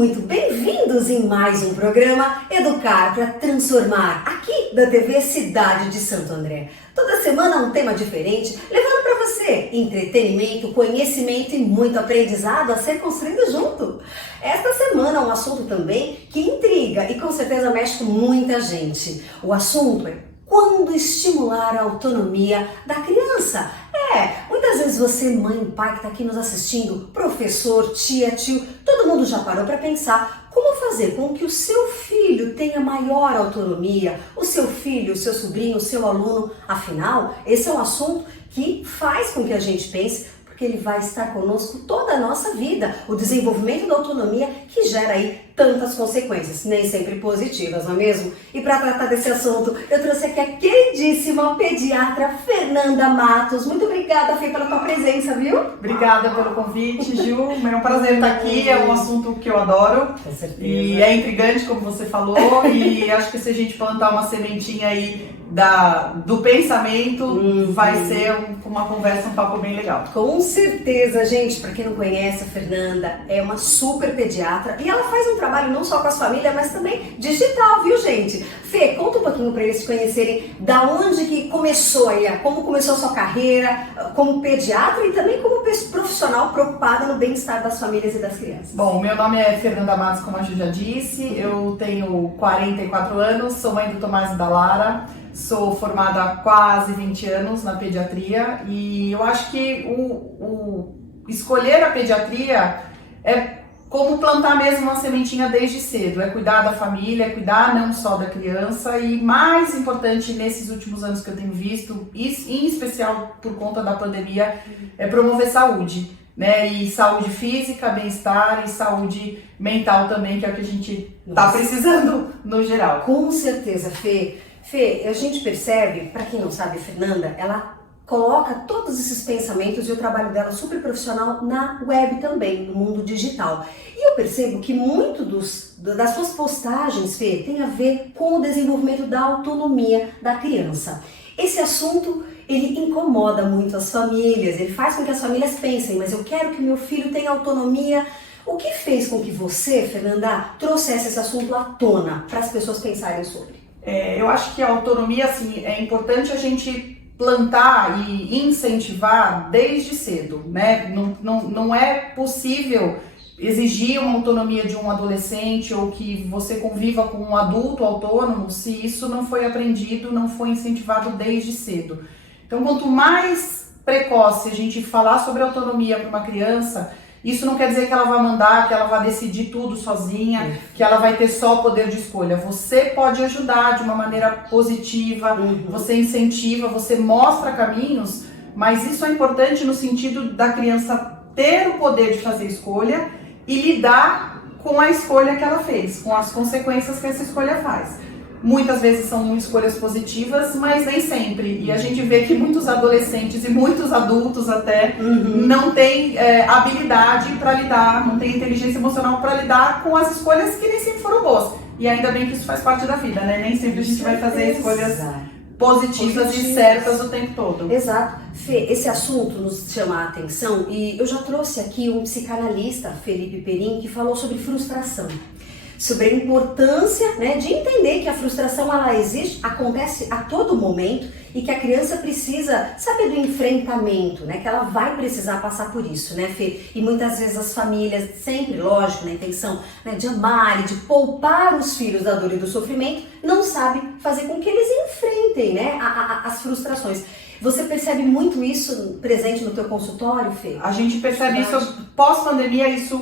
muito bem-vindos em mais um programa Educar para Transformar, aqui da TV Cidade de Santo André. Toda semana um tema diferente, levando para você entretenimento, conhecimento e muito aprendizado a ser construído junto. Esta semana um assunto também que intriga e com certeza mexe com muita gente. O assunto é quando estimular a autonomia da criança. Muitas vezes você, mãe, pai que está aqui nos assistindo, professor, tia, tio, todo mundo já parou para pensar como fazer com que o seu filho tenha maior autonomia, o seu filho, o seu sobrinho, o seu aluno. Afinal, esse é um assunto que faz com que a gente pense, porque ele vai estar conosco toda a nossa vida. O desenvolvimento da autonomia que gera aí tantas consequências, nem sempre positivas, não é mesmo? E para tratar desse assunto, eu trouxe aqui a queridíssima pediatra Fernanda Matos. Muito obrigada, Fê, pela tua presença, viu? Obrigada pelo convite, Gil. É um prazer estar aqui, é um assunto que eu adoro. Com certeza. E é intrigante, como você falou, e acho que se a gente plantar uma sementinha aí do pensamento, vai ser uma conversa, um papo bem legal. Com certeza, gente. Para quem não conhece, a Fernanda é uma super pediatra e ela faz um trabalho não só com as famílias, mas também digital, viu, gente? Fê, conta um pouquinho para eles conhecerem da onde que começou aí, como começou a sua carreira como pediatra e também como profissional preocupada no bem-estar das famílias e das crianças. Bom, meu nome é Fernanda Matos, como a Ju já disse, eu tenho 44 anos, sou mãe do Tomás e da Lara. Sou formada há quase 20 anos na pediatria e eu acho que o escolher a pediatria é como plantar mesmo uma sementinha desde cedo, é cuidar da família, é cuidar não só da criança e mais importante nesses últimos anos que eu tenho visto, em especial por conta da pandemia, é promover saúde, né? E saúde física, bem-estar e saúde mental também, que é o que a gente está precisando no geral. Com certeza, Fê. Fê, a gente percebe, para quem não sabe, a Fernanda, ela coloca todos esses pensamentos e o trabalho dela super profissional na web também, no mundo digital. E eu percebo que muito das suas postagens, Fê, tem a ver com o desenvolvimento da autonomia da criança. Esse assunto, ele incomoda muito as famílias, ele faz com que as famílias pensem, mas eu quero que meu filho tenha autonomia. O que fez com que você, Fernanda, trouxesse esse assunto à tona para as pessoas pensarem sobre? Eu acho que a autonomia, assim, é importante a gente plantar e incentivar desde cedo, né? Não é possível exigir uma autonomia de um adolescente ou que você conviva com um adulto autônomo se isso não foi aprendido, não foi incentivado desde cedo. Então, quanto mais precoce a gente falar sobre autonomia para uma criança, isso não quer dizer que ela vai mandar, que ela vai decidir tudo sozinha, que ela vai ter só poder de escolha. Você pode ajudar de uma maneira positiva, você incentiva, você mostra caminhos, mas isso é importante no sentido da criança ter o poder de fazer escolha e lidar com a escolha que ela fez, com as consequências que essa escolha faz. Muitas vezes são escolhas positivas, mas nem sempre. E a gente vê que muitos adolescentes e muitos adultos até não têm habilidade para lidar, não têm inteligência emocional para lidar com as escolhas que nem sempre foram boas. E ainda bem que isso faz parte da vida, né? Nem sempre a gente vai fazer escolhas positivas e certas o tempo todo. Exato. Fê, esse assunto nos chama a atenção e eu já trouxe aqui um psicanalista, Felipe Perin, que falou sobre frustração. Sobre a importância, né, de entender que a frustração ela existe, acontece a todo momento e que a criança precisa saber do enfrentamento, né, que ela vai precisar passar por isso, né, Fê? E muitas vezes as famílias, sempre, lógico, na intenção, né, de amar e de poupar os filhos da dor e do sofrimento, não sabe fazer com que eles enfrentem, né, as frustrações. Você percebe muito isso presente no teu consultório, Fê? A gente percebe isso, pós-pandemia isso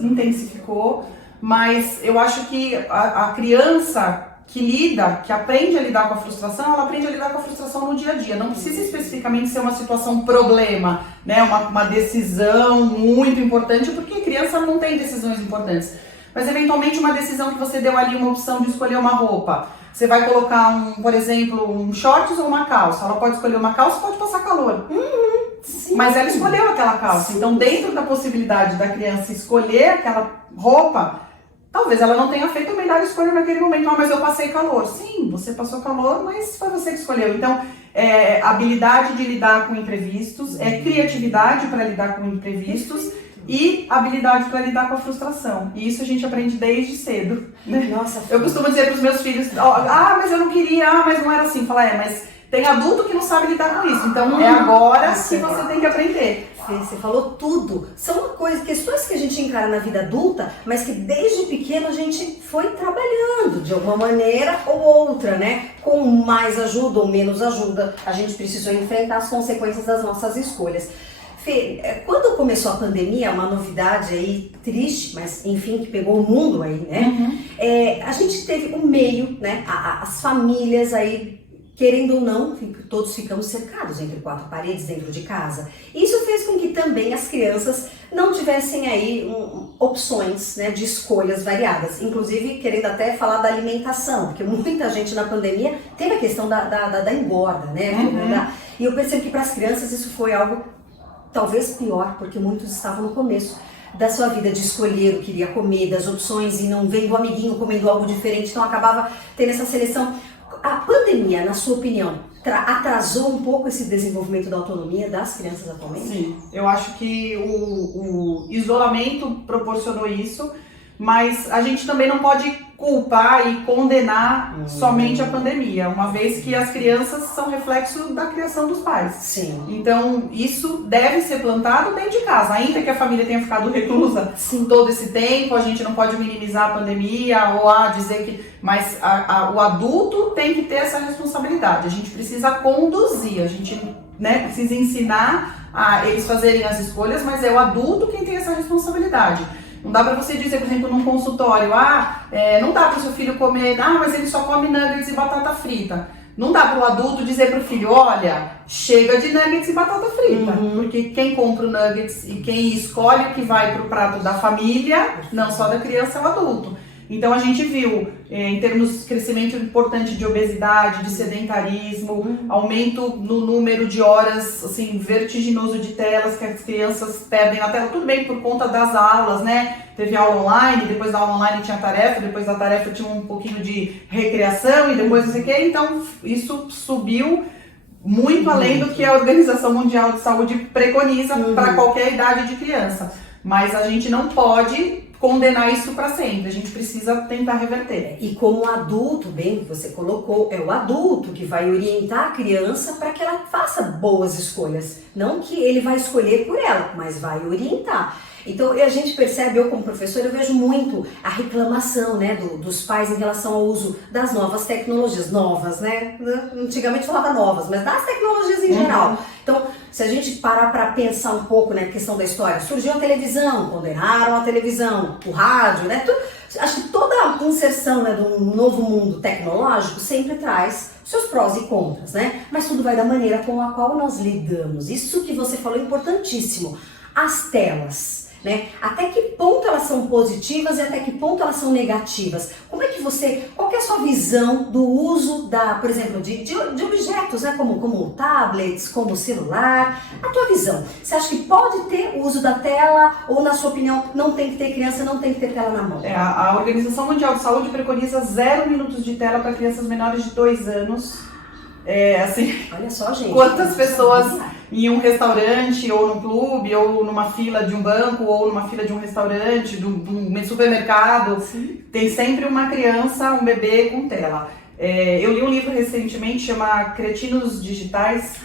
intensificou. Mas eu acho que a criança que aprende a lidar com a frustração, ela aprende a lidar com a frustração no dia a dia. Não precisa especificamente ser uma situação problema, né? Uma decisão muito importante, porque criança não tem decisões importantes. Mas eventualmente uma decisão que você deu ali, uma opção de escolher uma roupa. Você vai colocar, por exemplo, um shorts ou uma calça. Ela pode escolher uma calça, pode passar calor. Mas ela escolheu aquela calça. Então, dentro da possibilidade da criança escolher aquela roupa, talvez ela não tenha feito a melhor escolha naquele momento. Mas eu passei calor. Sim, você passou calor, mas foi você que escolheu. Então, habilidade de lidar com imprevistos, criatividade para lidar com imprevistos e habilidade para lidar com a frustração. E isso a gente aprende desde cedo, né? Nossa, eu costumo dizer para os meus filhos, mas eu não queria, mas não era assim. Falar, mas tem adulto que não sabe lidar com isso. Então é agora que você tem que aprender. Fê, você falou tudo. São questões que a gente encara na vida adulta, mas que desde pequeno a gente foi trabalhando de alguma maneira ou outra, né? Com mais ajuda ou menos ajuda, a gente precisou enfrentar as consequências das nossas escolhas. Fê, quando começou a pandemia, uma novidade aí triste, mas enfim, que pegou o mundo aí, né? A gente teve um meio, né? As famílias aí, querendo ou não, todos ficamos cercados entre quatro paredes dentro de casa. Isso fez com que também as crianças não tivessem aí opções, né, de escolhas variadas. Inclusive, querendo até falar da alimentação, porque muita gente na pandemia teve a questão da engorda, né? E eu percebo que para as crianças isso foi algo talvez pior, porque muitos estavam no começo da sua vida de escolher o que iria comer, das opções, e não vendo o amiguinho comendo algo diferente, então acabava tendo essa seleção. A pandemia, na sua opinião, atrasou um pouco esse desenvolvimento da autonomia das crianças atualmente? Sim, eu acho que o isolamento proporcionou isso, mas a gente também não pode culpar e condenar somente a pandemia, uma vez que as crianças são reflexo da criação dos pais. Sim. Então, isso deve ser plantado dentro de casa, ainda que a família tenha ficado reclusa todo esse tempo, a gente não pode minimizar a pandemia ou dizer que... Mas o adulto tem que ter essa responsabilidade, a gente precisa conduzir, a gente, né, precisa ensinar a eles fazerem as escolhas, mas é o adulto quem tem essa responsabilidade. Não dá pra você dizer, por exemplo, num consultório, não dá pro seu filho comer, mas ele só come nuggets e batata frita. Não dá pro adulto dizer pro filho, olha, chega de nuggets e batata frita. Porque quem compra o nuggets e quem escolhe o que vai pro prato da família, não só da criança, é o adulto. Então a gente viu, em termos de crescimento importante de obesidade, de sedentarismo, aumento no número de horas, assim, vertiginoso de telas que as crianças perdem na tela, tudo bem por conta das aulas, né? Teve aula online, depois da aula online tinha tarefa, depois da tarefa tinha um pouquinho de recreação e depois não sei o quê, então isso subiu muito além do que a Organização Mundial de Saúde preconiza para qualquer idade de criança. Mas a gente não pode condenar isso para sempre, a gente precisa tentar reverter. E como adulto, bem que você colocou, é o adulto que vai orientar a criança para que ela faça boas escolhas. Não que ele vai escolher por ela, mas vai orientar. Então a gente percebe, eu como professora, eu vejo muito a reclamação, né, dos pais em relação ao uso das novas tecnologias, novas, né? Antigamente falava novas, mas das tecnologias em geral. Então, se a gente parar para pensar um pouco na questão da história, surgiu a televisão, condenaram a televisão, o rádio, né? Acho que toda a inserção, né, de um novo mundo tecnológico sempre traz seus prós e contras, né? Mas tudo vai da maneira com a qual nós lidamos. Isso que você falou é importantíssimo. As telas, né? Até que ponto elas são positivas e até que ponto elas são negativas? Qual que é a sua visão do uso por exemplo, de objetos, né? Como tablets, como celular? A tua visão, você acha que pode ter o uso da tela ou, na sua opinião, não tem que ter criança, não tem que ter tela na mão? A Organização Mundial de Saúde preconiza 0 minutos de tela para crianças menores de 2 anos. Olha só, gente. Quantas pessoas em um restaurante, ou num clube, ou numa fila de um banco, ou numa fila de um restaurante, de um supermercado, tem sempre uma criança, um bebê com tela. Eu li um livro recentemente, chama Cretinos Digitais,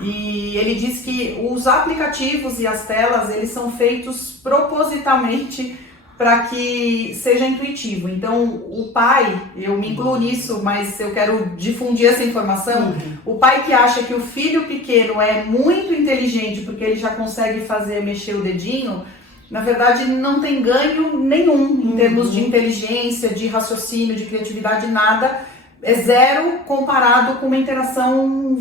e ele diz que os aplicativos e as telas, eles são feitos propositalmente para que seja intuitivo. Então, o pai, eu me incluo nisso, mas eu quero difundir essa informação, o pai que acha que o filho pequeno é muito inteligente porque ele já consegue mexer o dedinho, na verdade não tem ganho nenhum em termos de inteligência, de raciocínio, de criatividade, nada. É 0 comparado com uma interação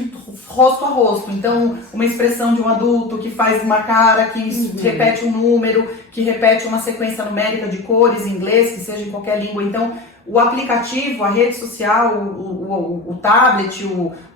rosto a rosto. Então, uma expressão de um adulto que faz uma cara, que repete um número, que repete uma sequência numérica de cores em inglês, que seja em qualquer língua. Então, o aplicativo, a rede social, o tablet,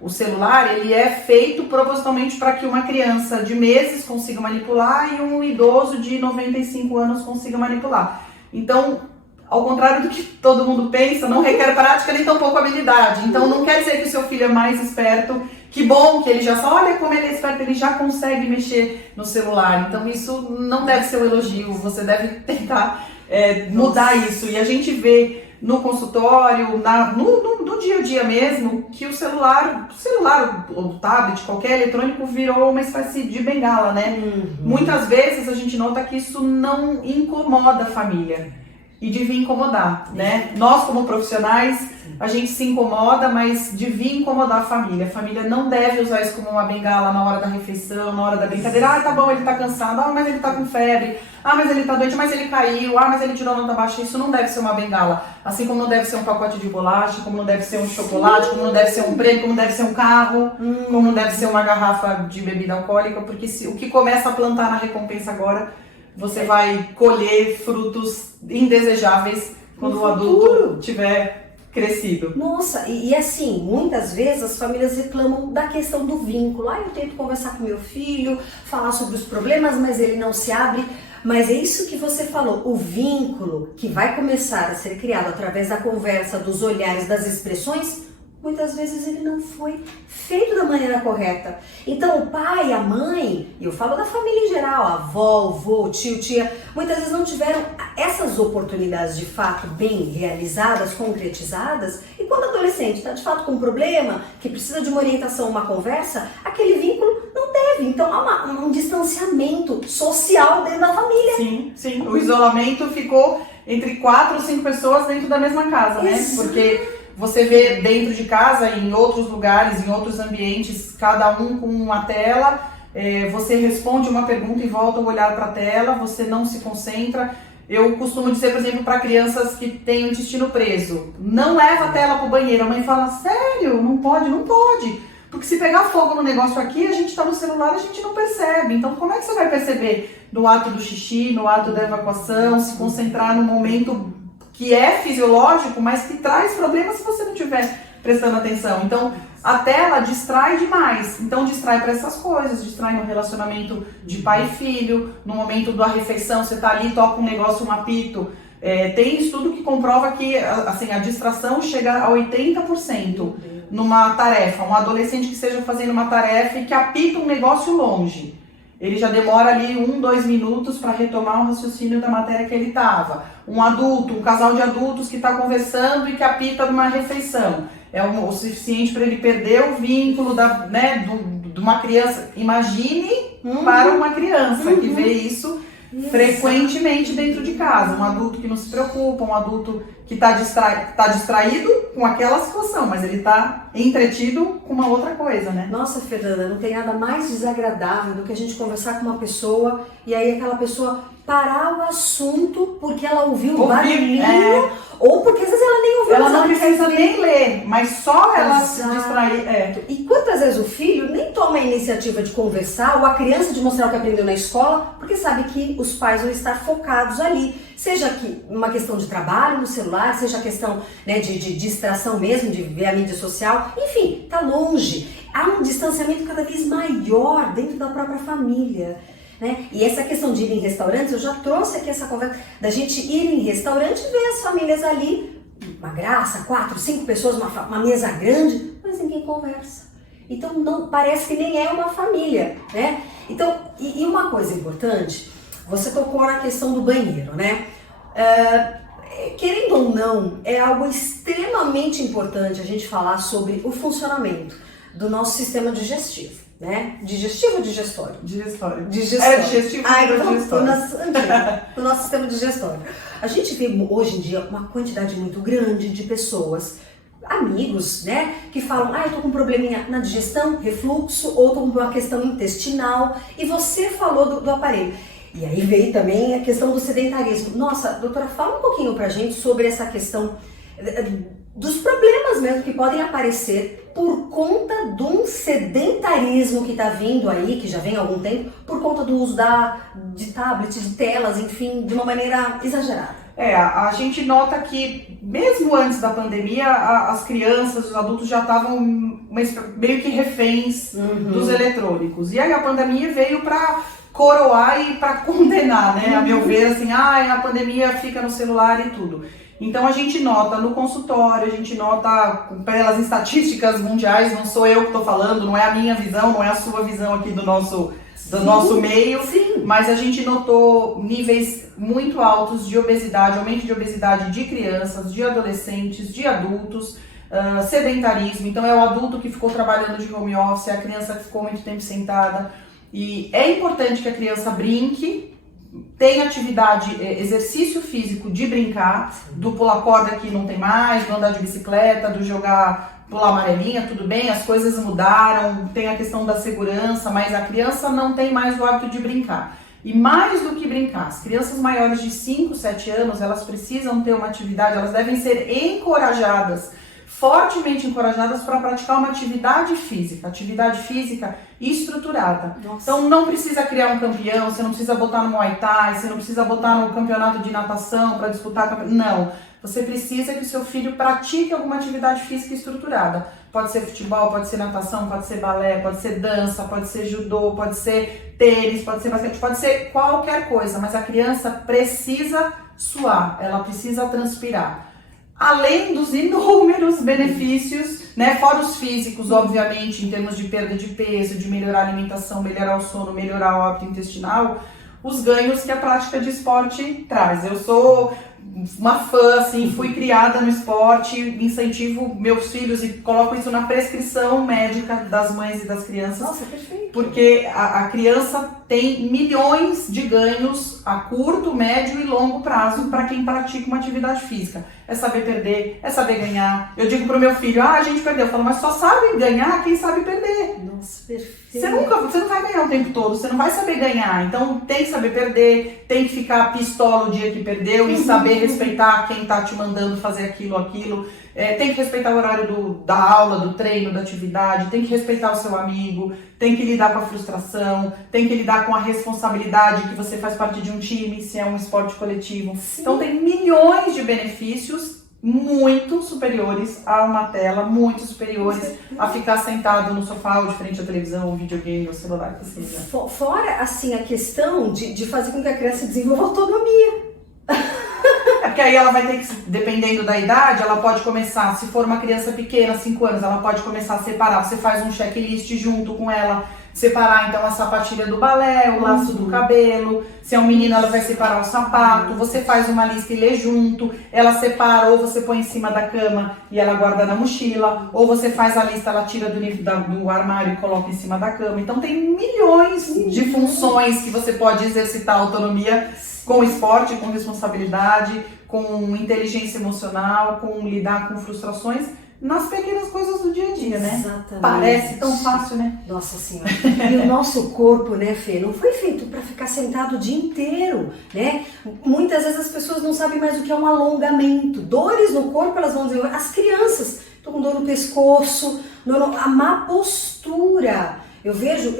o celular, ele é feito propositalmente para que uma criança de meses consiga manipular e um idoso de 95 anos consiga manipular. Então, ao contrário do que todo mundo pensa, não requer prática nem tampouco habilidade. Então não quer dizer que o seu filho é mais esperto Que bom que ele já fala, olha como ele é esperto, ele já consegue mexer no celular. Então isso não deve ser um elogio, você deve tentar mudar isso. E a gente vê no consultório, no dia a dia mesmo, que o celular, o tablet, qualquer eletrônico virou uma espécie de bengala, né? Muitas vezes a gente nota que isso não incomoda a família. E devia incomodar, né? Nós, como profissionais, a gente se incomoda, mas devia incomodar a família. A família não deve usar isso como uma bengala na hora da refeição, na hora da brincadeira. Ah, tá bom, ele tá cansado. Ah, mas ele tá com febre. Ah, mas ele tá doente, mas ele caiu. Ah, mas ele tirou nota baixa. Isso não deve ser uma bengala. Assim como não deve ser um pacote de bolacha, como não deve ser um chocolate, como não deve ser um prêmio, como não deve ser um carro, como não deve ser uma garrafa de bebida alcoólica, porque o que começa a plantar na recompensa agora, você vai colher frutos indesejáveis quando o adulto tiver crescido. Nossa, e assim, muitas vezes as famílias reclamam da questão do vínculo. Ah, eu tento conversar com meu filho, falar sobre os problemas, mas ele não se abre. Mas é isso que você falou, o vínculo que vai começar a ser criado através da conversa, dos olhares, das expressões, muitas vezes ele não foi feito da maneira correta. Então o pai, a mãe, eu falo da família em geral, a avó, o vô, tio, tia, muitas vezes não tiveram essas oportunidades de fato bem realizadas, concretizadas, e quando o adolescente está de fato com um problema, que precisa de uma orientação, uma conversa, aquele vínculo não teve. Então há um distanciamento social dentro da família. Sim, sim. O isolamento ficou entre 4 ou 5 pessoas dentro da mesma casa, né? Exato. Porque você vê dentro de casa, em outros lugares, em outros ambientes, cada um com uma tela, você responde uma pergunta e volta a olhar para a tela, você não se concentra. Eu costumo dizer, por exemplo, para crianças que têm o intestino preso, não leva a tela para o banheiro. A mãe fala, sério? Não pode? Não pode. Porque se pegar fogo no negócio aqui, a gente está no celular e a gente não percebe. Então como é que você vai perceber no ato do xixi, no ato da evacuação, se concentrar no momento que é fisiológico, mas que traz problemas se você não estiver prestando atenção. Então, a tela distrai demais. Então, distrai para essas coisas. Distrai no relacionamento de pai e filho, no momento da refeição, você tá ali, toca um negócio, um apito. Tem estudo que comprova que assim, a distração chega a 80% numa tarefa. Um adolescente que esteja fazendo uma tarefa e que apita um negócio longe. Ele já demora ali 1, 2 minutos para retomar o raciocínio da matéria que ele estava. Um adulto, um casal de adultos que está conversando e que apita numa refeição. É o suficiente para ele perder o vínculo de uma criança. Imagine para uma criança que vê isso frequentemente dentro de casa. Um adulto que não se preocupa, um adulto que está distraído com aquela situação, mas ele está entretido com uma outra coisa, né? Nossa, Fernanda, não tem nada mais desagradável do que a gente conversar com uma pessoa e aí aquela pessoa parar o assunto porque ela ouviu um barulhinho ou porque às vezes ela nem ouviu. Ela não precisa nem ler, mas só ela se distrair. E quantas vezes o filho nem toma a iniciativa de conversar ou a criança de mostrar o que aprendeu na escola porque sabe que os pais vão estar focados ali. Seja que uma questão de trabalho no celular, seja a questão de distração mesmo, de ver a mídia social, enfim, tá longe. Há um distanciamento cada vez maior dentro da própria família. Né? E essa questão de ir em restaurantes, eu já trouxe aqui essa conversa da gente ir em restaurante e ver as famílias ali, uma graça, 4, 5 pessoas, uma mesa grande, mas ninguém conversa. Então não, parece que nem é uma família, né? Então, e uma coisa importante, você tocou na questão do banheiro, né? Querendo ou não, é algo extremamente importante a gente falar sobre o funcionamento do nosso sistema digestivo, né? Digestivo ou digestório? Digestório. Digestório. Digestivo então, digestório. do nosso sistema digestório. A gente vê hoje em dia uma quantidade muito grande de pessoas, amigos, né? Que falam, eu tô com um probleminha na digestão, refluxo, ou tô com uma questão intestinal. E você falou do aparelho. E aí veio também a questão do sedentarismo. Nossa, doutora, fala um pouquinho pra gente sobre essa questão dos problemas mesmo que podem aparecer por conta de um sedentarismo que está vindo aí, que já vem há algum tempo, por conta do uso de tablets, de telas, enfim, de uma maneira exagerada. A gente nota que mesmo antes da pandemia, as crianças, os adultos já estavam meio que reféns dos eletrônicos. E aí a pandemia veio para coroar e para condenar, né? A meu ver, assim, a pandemia fica no celular e tudo. Então a gente nota no consultório, a gente nota pelas estatísticas mundiais, não sou eu que estou falando, não é a minha visão, não é a sua visão aqui do nosso meio, sim. mas a gente notou níveis muito altos de obesidade, aumento de obesidade de crianças, de adolescentes, de adultos, sedentarismo. Então é o adulto que ficou trabalhando de home office, é a criança que ficou muito tempo sentada. E é importante que a criança brinque, tem atividade, exercício físico de brincar, do pular corda que não tem mais, do andar de bicicleta, do pular amarelinha, tudo bem, as coisas mudaram, tem a questão da segurança, mas a criança não tem mais o hábito de brincar. E mais do que brincar, as crianças maiores de 5, 7 anos, elas precisam ter uma atividade, elas devem ser encorajadas, fortemente encorajadas para praticar uma atividade física estruturada. Nossa. Então não precisa criar um campeão, você não precisa botar no Muay Thai, você não precisa botar no campeonato de natação para disputar, não. Você precisa que o seu filho pratique alguma atividade física estruturada. Pode ser futebol, pode ser natação, pode ser balé, pode ser dança, pode ser judô, pode ser tênis, pode ser basquete, pode ser qualquer coisa, mas a criança precisa suar, ela precisa transpirar. Além dos inúmeros benefícios, né, fora os físicos, obviamente, em termos de perda de peso, de melhorar a alimentação, melhorar o sono, melhorar o hábito intestinal, os ganhos que a prática de esporte traz. Eu sou uma fã, assim, fui criada no esporte, incentivo meus filhos e coloco isso na prescrição médica das mães e das crianças. Nossa, perfeito. Porque a criança tem milhões de ganhos a curto, médio e longo prazo para quem pratica uma atividade física. É saber perder, é saber ganhar. Eu digo pro meu filho, a gente perdeu. Eu falo, mas só sabe ganhar quem sabe perder. Nossa, perfeito. Você não vai ganhar o tempo todo, você não vai saber ganhar. Então tem que saber perder, tem que ficar pistola o dia que perdeu e saber respeitar quem tá te mandando fazer aquilo. Tem que respeitar o horário da aula, do treino, da atividade, tem que respeitar o seu amigo, tem que lidar com a frustração, tem que lidar com a responsabilidade que você faz parte de um time, se é um esporte coletivo. Sim. Então tem milhões de benefícios muito superiores a uma tela, muito superiores a ficar sentado no sofá ou de frente à televisão, ou videogame, ou celular, que seja. Fora, assim, a questão de fazer com que a criança desenvolva autonomia. Porque aí ela vai ter que, dependendo da idade, ela pode começar, se for uma criança pequena, 5 anos, ela pode começar a separar. Você faz um checklist junto com ela, separar então a sapatilha do balé, o laço do cabelo. Se é um menino, ela vai separar o sapato. Você faz uma lista e lê junto. Ela separa, ou você põe em cima da cama e ela guarda na mochila. Ou você faz a lista, ela tira do armário e coloca em cima da cama. Então tem milhões de funções que você pode exercitar a autonomia com esporte, com responsabilidade, com inteligência emocional, com lidar com frustrações nas pequenas coisas do dia a dia, né? Exatamente. Parece tão fácil, né? Nossa Senhora. E o nosso corpo, né, Fê, não foi feito para ficar sentado o dia inteiro, né? Muitas vezes as pessoas não sabem mais o que é um alongamento. Dores no corpo, elas vão desenvolver. As crianças estão com dor no pescoço, a má postura. Eu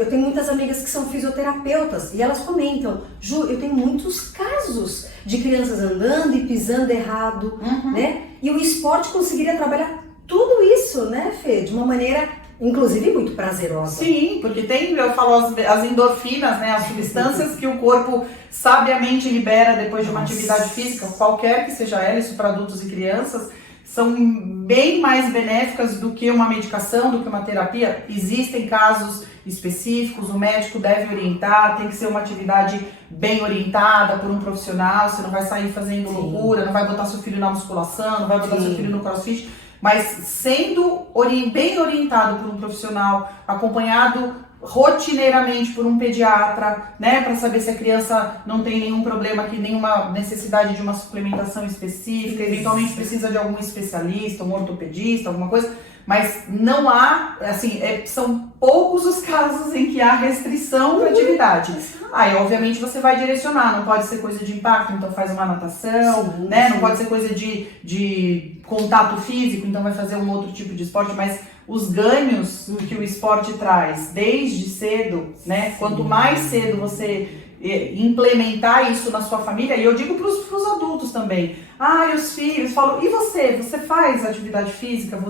tenho muitas amigas que são fisioterapeutas e elas comentam, Ju, eu tenho muitos casos de crianças andando e pisando errado, né? E o esporte conseguiria trabalhar tudo isso, né, Fê? De uma maneira, inclusive, muito prazerosa. Sim, porque eu falo as endorfinas, né? As substâncias que o corpo sabiamente libera depois de uma atividade física, qualquer que seja ela, isso para adultos e crianças, são bem mais benéficas do que uma medicação, do que uma terapia. Existem casos específicos, o médico deve orientar, tem que ser uma atividade bem orientada por um profissional, você não vai sair fazendo loucura, não vai botar seu filho na musculação, não vai botar seu filho no crossfit, mas sendo bem orientado por um profissional, acompanhado rotineiramente por um pediatra, né, para saber se a criança não tem nenhum problema aqui, nenhuma necessidade de uma suplementação específica, eventualmente precisa de algum especialista, um ortopedista, alguma coisa, mas não há, assim, são poucos os casos em que há restrição para atividade. Aí, obviamente, você vai direcionar, não pode ser coisa de impacto, então faz uma natação, né, não pode ser coisa de contato físico, então vai fazer um outro tipo de esporte, mas os ganhos que o esporte traz desde cedo, né? Quanto mais cedo você implementar isso na sua família, e eu digo para os adultos também. E os filhos falam, e você? Você faz atividade física?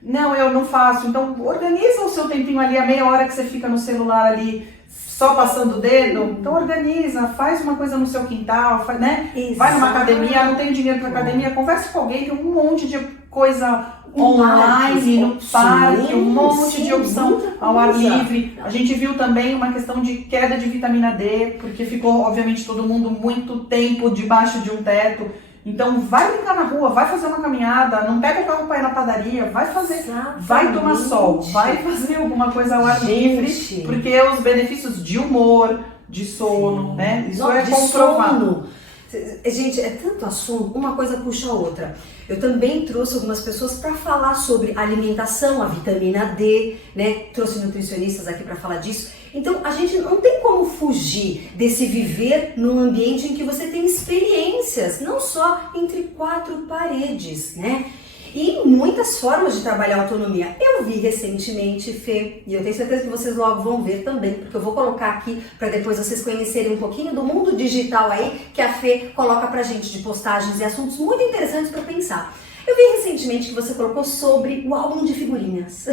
Não, eu não faço. Então organiza o seu tempinho ali, a meia hora que você fica no celular ali, só passando o dedo, então organiza, faz uma coisa no seu quintal, né? Vai numa academia, não tem dinheiro para academia, converse com alguém, tem um monte de coisa online, no parque, um monte de opção ao ar livre. A gente viu também uma questão de queda de vitamina D, porque ficou, obviamente, todo mundo muito tempo debaixo de um teto. Então vai brincar na rua, vai fazer uma caminhada, não pega o carro para ir na padaria, vai fazer, vai tomar sol, vai fazer alguma coisa ao ar livre, porque os benefícios de humor, de sono, né? Isso é comprovado. Gente, é tanto assunto, uma coisa puxa a outra. Eu também trouxe algumas pessoas para falar sobre alimentação, a vitamina D, né? Trouxe nutricionistas aqui para falar disso. Então, a gente não tem como fugir desse viver num ambiente em que você tem experiências, não só entre quatro paredes, né? E muitas formas de trabalhar a autonomia. Eu vi recentemente, Fê, e eu tenho certeza que vocês logo vão ver também, porque eu vou colocar aqui para depois vocês conhecerem um pouquinho do mundo digital aí que a Fê coloca pra gente de postagens e assuntos muito interessantes para pensar. Eu vi recentemente que você colocou sobre o álbum de figurinhas,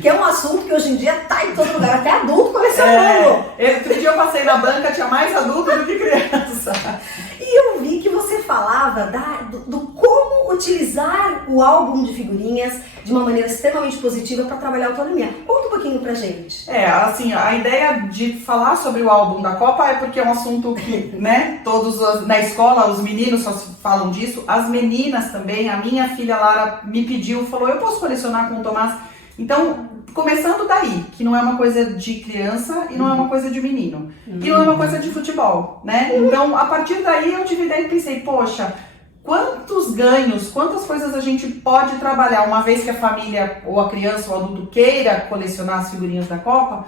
que é um assunto que hoje em dia tá em todo lugar, até adulto colecionando. Outro dia eu passei na banca, tinha mais adulto do que criança. E eu vi que você falava do como utilizar o álbum de figurinhas de uma maneira extremamente positiva para trabalhar a autonomia. Conta um pouquinho pra gente. Assim, a ideia de falar sobre o álbum da Copa é porque é um assunto que, né, todos na escola, os meninos só falam disso, as meninas também. A minha filha Lara me pediu, falou, eu posso colecionar com o Tomás? Então, começando daí, que não é uma coisa de criança e não é uma coisa de menino. E não é uma coisa de futebol, né? Então, a partir daí eu tive ideia e pensei, poxa, quantos ganhos, quantas coisas a gente pode trabalhar, uma vez que a família, ou a criança, ou o adulto queira colecionar as figurinhas da Copa,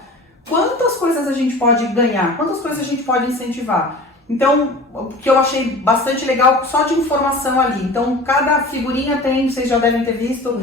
quantas coisas a gente pode ganhar, quantas coisas a gente pode incentivar. Então, o que eu achei bastante legal, só de informação ali. Então, cada figurinha tem, vocês já devem ter visto,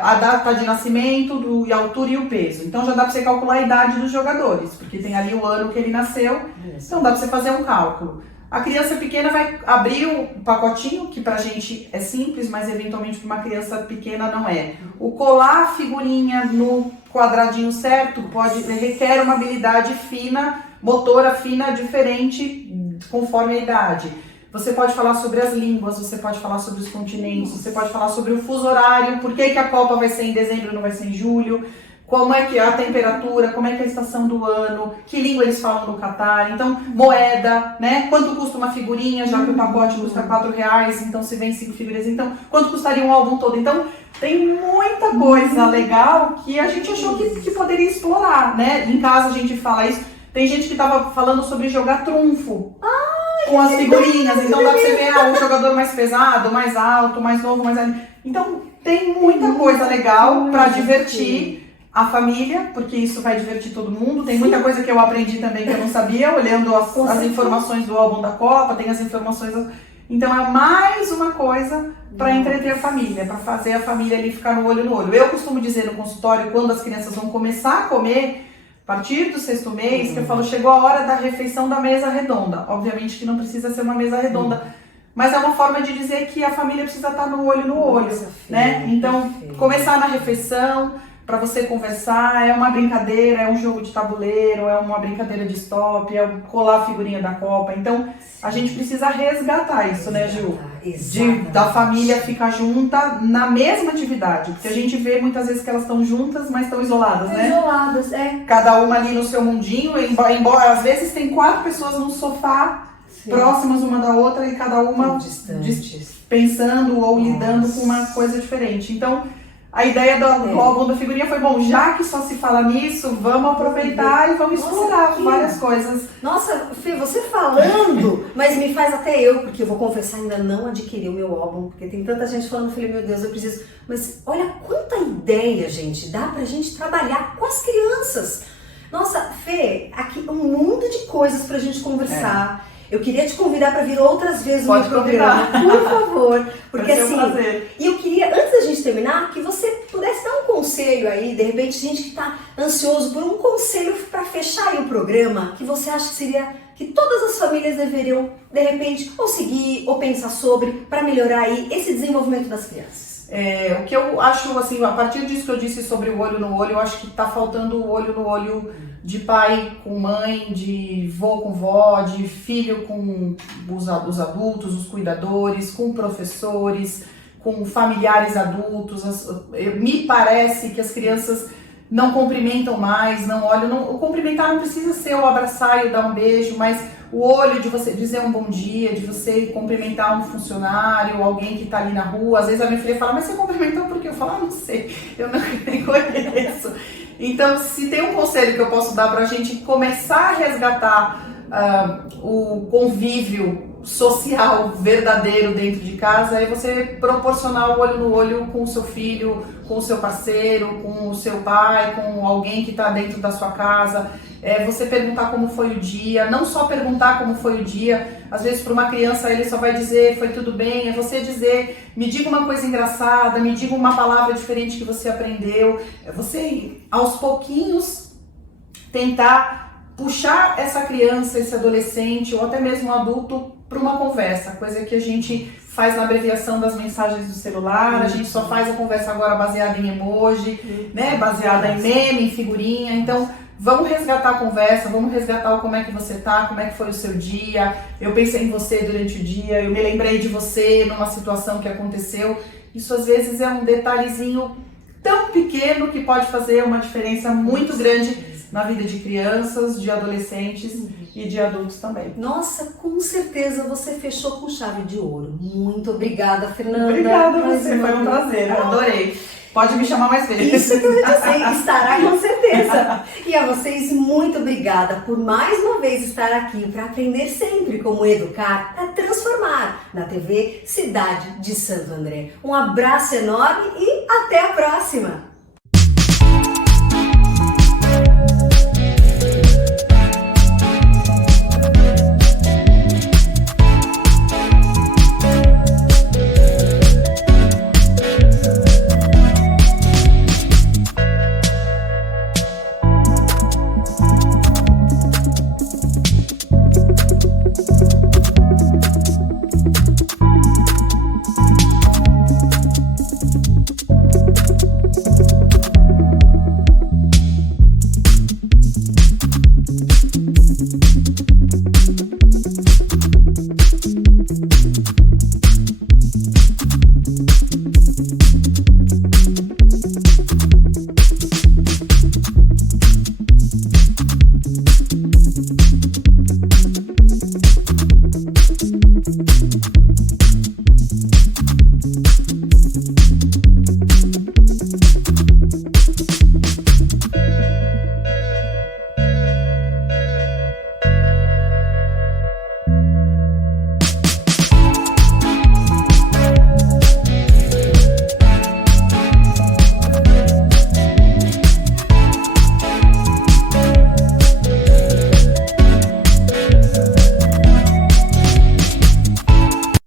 a data de nascimento, e a altura e o peso. Então, já dá para você calcular a idade dos jogadores, porque tem ali o ano que ele nasceu, então dá para você fazer um cálculo. A criança pequena vai abrir o pacotinho, que pra gente é simples, mas eventualmente para uma criança pequena não é. O colar a figurinha no quadradinho certo requer uma habilidade fina, motora fina, diferente conforme a idade. Você pode falar sobre as línguas, você pode falar sobre os continentes, você pode falar sobre o fuso horário, por que a Copa vai ser em dezembro e não vai ser em julho, como é que é a temperatura, como é que é a estação do ano, que língua eles falam no Catar, então moeda, né? Quanto custa uma figurinha, já que o pacote custa R$4, então se vem 5 figurinhas, então quanto custaria um álbum todo? Então tem muita coisa legal que a gente achou que poderia explorar, né? Em casa a gente fala isso, tem gente que estava falando sobre jogar trunfo com as figurinhas, então dá pra você ver o jogador mais pesado, mais alto, mais novo, mais ali. Então tem muita coisa legal para divertir a família, porque isso vai divertir todo mundo. Tem muita coisa que eu aprendi também que eu não sabia, olhando as informações do álbum da Copa, tem as informações... Então é mais uma coisa para entreter a família, para fazer a família ali ficar no olho no olho. Eu costumo dizer no consultório, quando as crianças vão começar a comer, a partir do 6º mês, que eu falo, chegou a hora da refeição da mesa redonda. Obviamente que não precisa ser uma mesa redonda, mas é uma forma de dizer que a família precisa estar no olho, né? Então, começar na refeição, para você conversar, é uma brincadeira, é um jogo de tabuleiro, é uma brincadeira de stop, é colar a figurinha da Copa. Então, a gente precisa resgatar isso, né, Gil? Da família ficar junta na mesma atividade. Porque a gente vê muitas vezes que elas estão juntas, mas estão isoladas, né? Isoladas, Cada uma ali no seu mundinho, embora às vezes tem 4 pessoas no sofá, próximas uma da outra, e cada uma pensando ou lidando com uma coisa diferente. Então, a ideia do álbum da figurinha foi, bom, já que só se fala nisso, vamos aproveitar e vamos explorar várias coisas. Nossa, Fê, você falando, mas me faz até eu, porque eu vou confessar, ainda não adquiri o meu álbum, porque tem tanta gente falando, falei, meu Deus, eu preciso. Mas olha quanta ideia, gente, dá pra gente trabalhar com as crianças. Nossa, Fê, aqui um mundo de coisas pra gente conversar. Eu queria te convidar para vir outras vezes no meu programa, por favor. Porque assim, e eu queria, antes da gente terminar, que você pudesse dar um conselho aí, de repente, gente que está ansioso por um conselho para fechar aí o programa, que você acha que seria, que todas as famílias deveriam, de repente, ou seguir, ou pensar sobre, para melhorar aí esse desenvolvimento das crianças. O que eu acho, assim, a partir disso que eu disse sobre o olho no olho, eu acho que tá faltando o olho no olho de pai com mãe, de vô com vó, de filho com os adultos, os cuidadores, com professores, com familiares adultos. Me parece que as crianças não cumprimentam mais, não olham. O cumprimentar não precisa ser o abraçar e o dar um beijo, mas o olho de você dizer um bom dia, de você cumprimentar um funcionário, alguém que está ali na rua. Às vezes a minha filha fala, mas você cumprimentou por quê? Eu falo, não sei, eu não conheço. Então, se tem um conselho que eu posso dar para a gente começar a resgatar o convívio social verdadeiro dentro de casa, é você proporcionar o olho no olho com o seu filho, com o seu parceiro, com o seu pai, com alguém que está dentro da sua casa. Você perguntar como foi o dia, não só perguntar como foi o dia. Às vezes para uma criança ele só vai dizer foi tudo bem, é você dizer, me diga uma coisa engraçada, me diga uma palavra diferente que você aprendeu. É você aos pouquinhos tentar puxar essa criança, esse adolescente ou até mesmo um adulto para uma conversa, coisa que a gente faz na abreviação das mensagens do celular. A gente só faz a conversa agora baseada em emoji, né? Baseada em meme, em figurinha. Então, vamos resgatar a conversa, vamos resgatar o como é que você tá, como é que foi o seu dia. Eu pensei em você durante o dia, eu me lembrei de você numa situação que aconteceu. Isso às vezes é um detalhezinho tão pequeno que pode fazer uma diferença muito grande na vida de crianças, de adolescentes e de adultos também. Nossa, com certeza você fechou com chave de ouro. Muito obrigada, Fernanda. Obrigada a você, foi um prazer, eu adorei. Pode me chamar mais vezes. Isso que eu ia dizer, estará com certeza. E a vocês, muito obrigada por mais uma vez estar aqui para aprender sempre como educar, para transformar na TV Cidade de Santo André. Um abraço enorme e até a próxima!